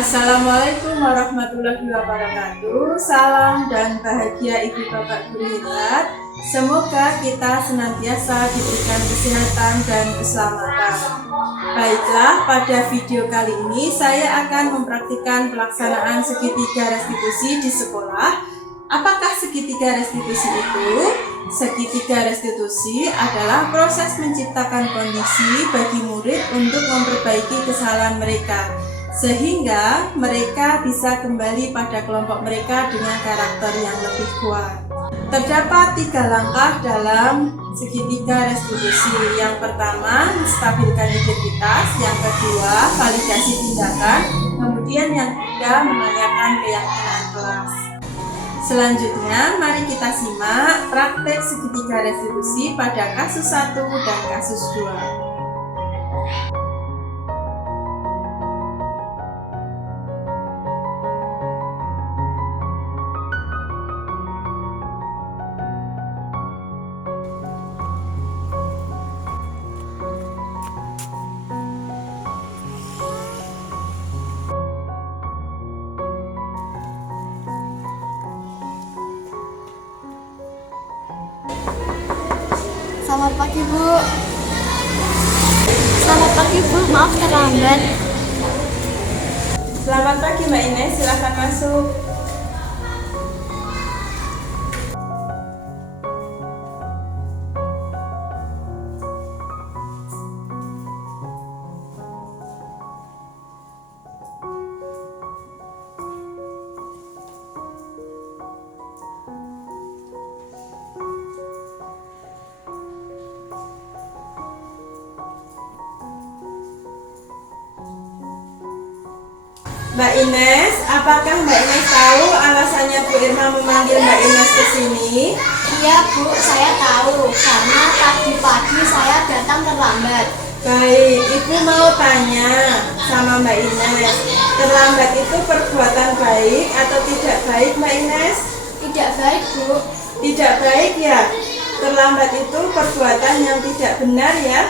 Assalamualaikum warahmatullahi wabarakatuh. Salam dan bahagia Ibu Bapak Guru Hebat. Semoga kita senantiasa diberikan kesehatan dan keselamatan. Baiklah, pada video kali ini saya akan mempraktikkan pelaksanaan segitiga restitusi di sekolah. Apakah segitiga restitusi itu? Segitiga restitusi adalah proses menciptakan kondisi bagi murid untuk memperbaiki kesalahan mereka, sehingga mereka bisa kembali pada kelompok mereka dengan karakter yang lebih kuat. Terdapat 3 langkah dalam segitiga restitusi. Yang pertama, menstabilkan identitas. Yang kedua, validasi tindakan. Kemudian yang ketiga, menanyakan keyakinan kelas. Selanjutnya, mari kita simak praktek segitiga restitusi pada kasus 1 dan kasus 2. Selamat pagi, Bu. Selamat pagi, Bu. Maaf terlambat. Selamat pagi Mbak Ines, silakan masuk. Mbak Ines, apakah Mbak Ines tahu alasannya Bu Irma memanggil Mbak Ines ke sini? Iya, Bu, saya tahu karena tadi pagi saya datang terlambat. Baik, Ibu mau tanya sama Mbak Ines, terlambat itu perbuatan baik atau tidak baik Mbak Ines? Tidak baik, Bu. Tidak baik ya? Terlambat itu perbuatan yang tidak benar ya?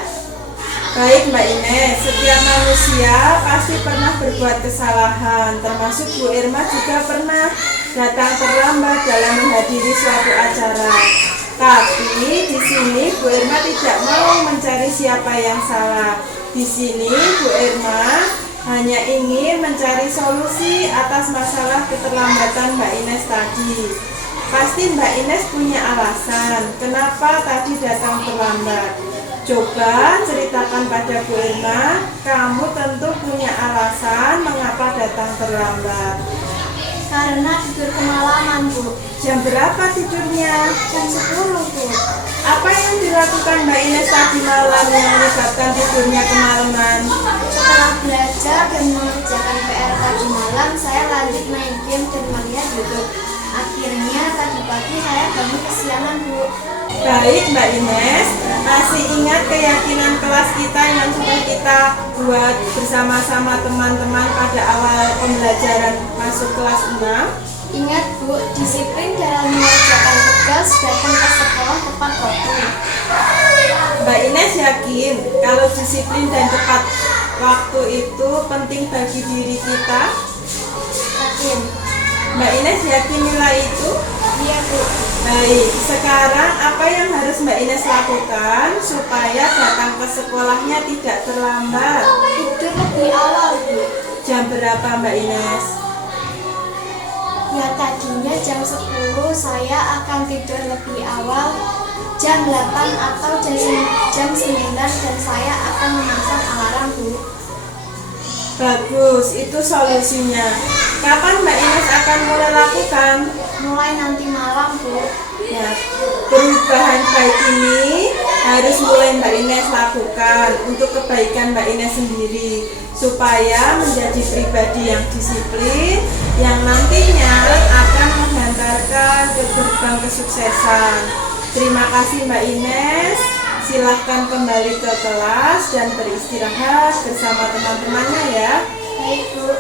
Baik Mbak Ines, setiap manusia pasti pernah berbuat kesalahan, termasuk Bu Irma juga pernah datang terlambat dalam menghadiri suatu acara. Tapi di sini Bu Irma tidak mau mencari siapa yang salah. Di sini Bu Irma hanya ingin mencari solusi atas masalah keterlambatan Mbak Ines tadi. Pasti Mbak Ines punya alasan kenapa tadi datang terlambat. Coba ceritakan pada Bu Irma, kamu tentu punya alasan mengapa datang terlambat. Karena tidur kemalaman, Bu. Jam berapa tidurnya? Jam 10, Bu. Apa yang dilakukan Mbak Ines tadi malam yang menyebabkan tidurnya kemalaman? Setelah belajar dan mengerjakan PR tadi malam, saya lanjut main game dan melihat YouTube. Akhirnya tadi pagi saya bangun kesiangan, Bu. Baik Mbak Ines, masih ingat keyakinan kelas kita yang sudah kita buat bersama-sama teman-teman pada awal pembelajaran masuk kelas 6? Ingat, Bu, disiplin dalam mengerjakan tugas, datang ke sekolah tepat waktu. Mbak Ines yakin kalau disiplin dan tepat waktu itu penting bagi diri kita? Yakin. Mbak Ines yakin nilai itu? Iya, Bu. Baik, sekarang apa yang harus Mbak Ines lakukan supaya datang ke sekolahnya tidak terlambat? Tidur lebih awal, Bu. Jam berapa Mbak Ines? Ya, tadinya jam 10 saya akan tidur lebih awal, jam 8 atau jam 9, dan saya akan memasang alarm, Bu. Bagus, itu solusinya. Kapan Mbak Ines akan mulai lakukan? Mulai nanti malam, Bu. Ya, perubahan baik ini harus mulai Mbak Ines lakukan untuk kebaikan Mbak Ines sendiri, supaya menjadi pribadi yang disiplin yang nantinya akan menghantarkan ke gerbang kesuksesan. Terima kasih Mbak Ines. Silahkan kembali ke kelas dan beristirahat bersama teman-temannya ya. Baik, Bu.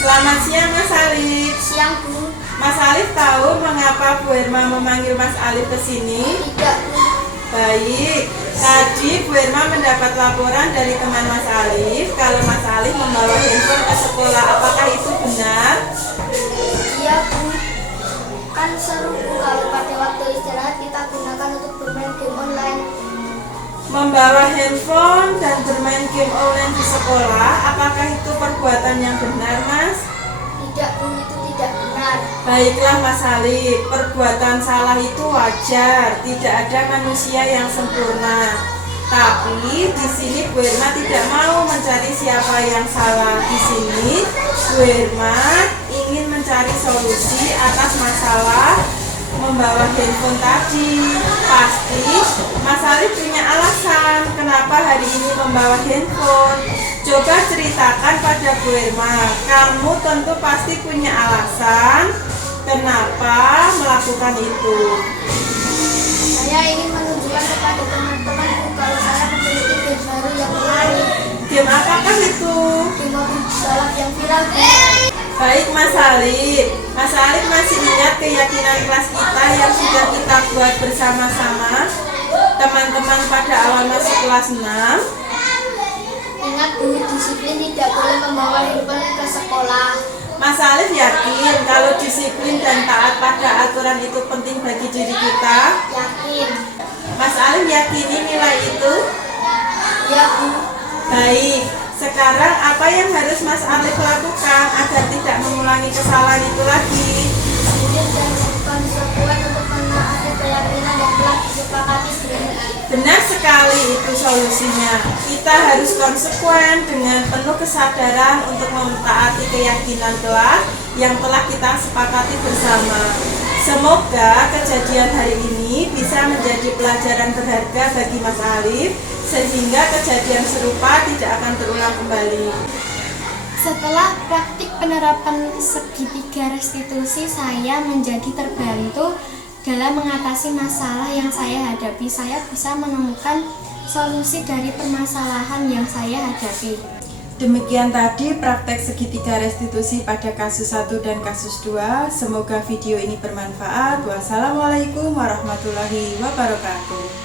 Selamat siang Mas Alif. Siang, Bu. Mas Alif tahu mengapa Bu Irma memanggil Mas Alif ke sini? Tidak, Bu. Baik, tadi Bu Irma mendapat laporan dari teman Mas Alif kalau Mas Alif membawa handphone ke sekolah. Apakah itu benar? Iya, Bu. Kan seru, Bu, kalau pada waktu istirahat kita gunakan untuk bermain game online. Membawa handphone dan bermain game online di sekolah, apakah itu perbuatan yang benar, Mas? Tidak, Bu, itu tidak benar. Baiklah Mas Alif, perbuatan salah itu wajar, tidak ada manusia yang sempurna. Tapi di sini Bu Irma tidak mau mencari siapa yang salah. Di sini Bu Irma ingin mencari solusi atas masalah membawa handphone tadi. Pasti Mas Alif punya alasan kenapa hari ini membawa handphone. Coba ceritakan pada Bu Irma. Kamu tentu pasti punya alasan kenapa melakukan itu. Saya ingin menunjukkan kepada teman-teman kalau saya memiliki game baru yang menarik. Game apakah itu? Game mobil balap yang viral, Bu. Baik Mas Alif. Mas Alif masih ingat keyakinan kelas kita yang sudah kita buat bersama-sama teman-teman pada awal masuk kelas 6? Ingat, Bu, disiplin tidak boleh membawa handphone ke sekolah. Mas Alif yakin kalau disiplin dan taat pada aturan itu penting bagi diri kita? Yakin. Mas Alif yakini nilai itu? Ya, Bu. Baik, sekarang apa yang harus Mas Alif lakukan agar tidak mengulangi kesalahan itu lagi? Disiplin dan konsekuen untuk menaati keyakinan yang telah disepakati dengan Benar sekali, itu solusinya. Kita harus konsekuen dengan penuh kesadaran untuk mentaati keyakinan kelas yang telah kita sepakati bersama. Semoga kejadian hari ini bisa menjadi pelajaran berharga bagi Mas Alif sehingga kejadian serupa tidak akan terulang kembali. Setelah praktik penerapan segitiga restitusi, saya menjadi terbantu dalam mengatasi masalah yang saya hadapi. Saya bisa menemukan solusi dari permasalahan yang saya hadapi. Demikian tadi praktek segitiga restitusi pada kasus 1 dan kasus 2. Semoga video ini bermanfaat. Wassalamualaikum warahmatullahi wabarakatuh.